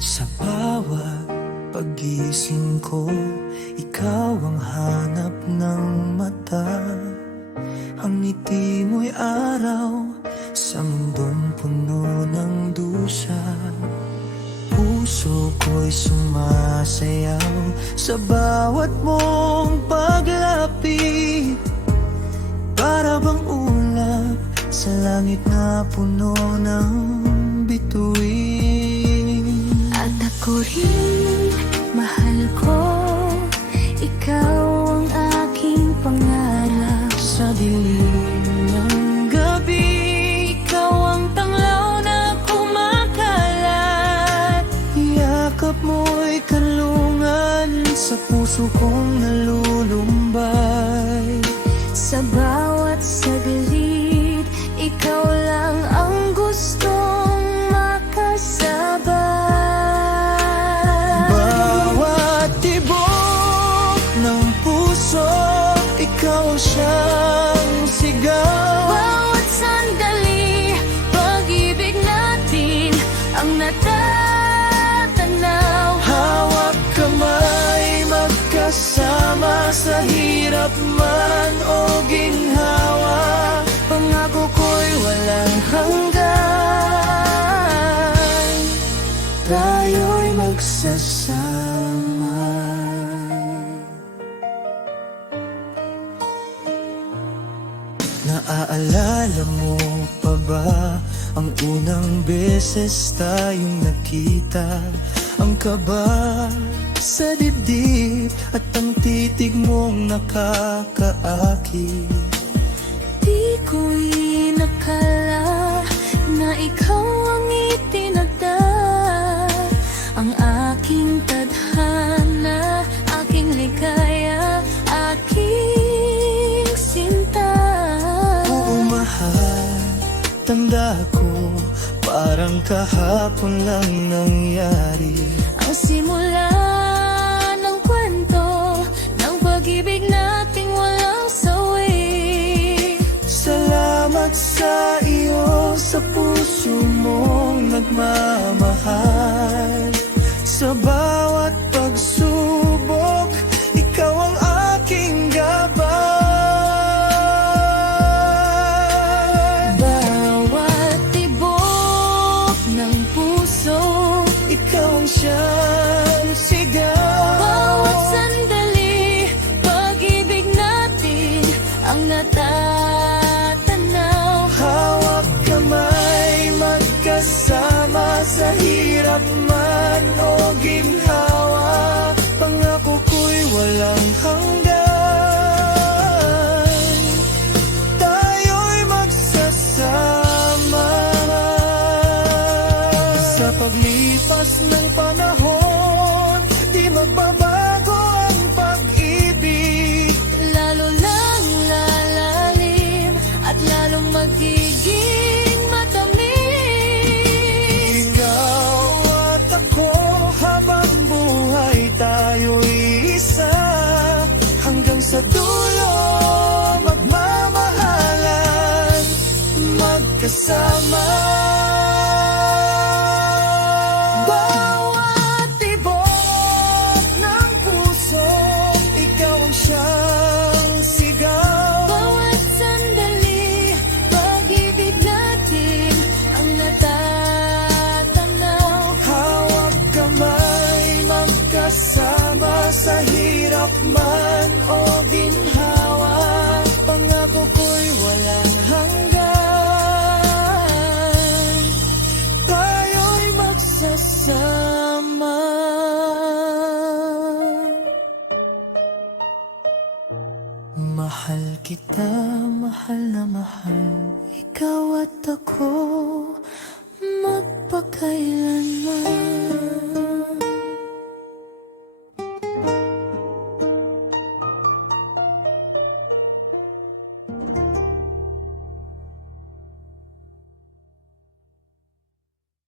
Sa bawat pagising ko, ikaw ang hanap ng mata. Ang ngiti mo'y araw sa mundong puno ng dusa. Puso ko'y sumasayaw sa bawat mong paglapit. Para bang ulap sa langit na puno ng bituin. At ako rin, mahal ko, ikaw ang aking pangarap. Sa dilim ng gabi, ikaw ang tanglaw na kumakalat. Yakap mo'y kanlungan sa puso kong nalulumbay. Sa bawat saglit, ikaw lang ang gustong makasabay. Bawat tibok ng puso, ikaw ang siyang sigaw. Bawat sandali, pag-ibig natin ang natatanaw. Hawak kamay, magkasama sa hirap man o ginhawa. Pangako ko'y walang hanggan, tayo'y magsasama. Naaalala mo pa ba ang unang beses tayong nakita? Ang kaba sa dibdib at ang titig mong nakakaakit. Di ko inakala na ikaw ang itinagda, ang aking tadhana, aking ligaya, aking sinta. Oo, mahal, tanda ko, parang kahapon lang nangyari. Ang simula ng kwento ng pag-ibig nating walang sawi. Salamat sa iyo, sa puso mong nagmamahal. Sa bawat pagsubok, ikaw ang aking gabay. Bawat tibok ng puso, Ikaw ang siyang sigaw. bawat sandali, pag-ibig natin ang natatanaw. Hawak kamay, magkasama sa hirap man o ginhawa. Pangako ko'y walang hanggan, tayo'y magsasama. Sa paglipas ng panahon, di magbabago ang pag-ibig. Lalo lang lalalim at lalong magiging matamis. Ikaw at ako, habang buhay tayo'y isa. Hanggang sa dulo, magmamahalan, magkasama. Bawat tibok ng puso, ikaw ang siyang sigaw. Bawat sandali, pag-ibig natin ang natatanaw. Hawak kamay, magkasama sa hirap man o ginhawa. Pangako ko'y walang hanggan, tayo'y magsasama. Mahal kita, mahal na mahal, ikaw at ako magpakailan.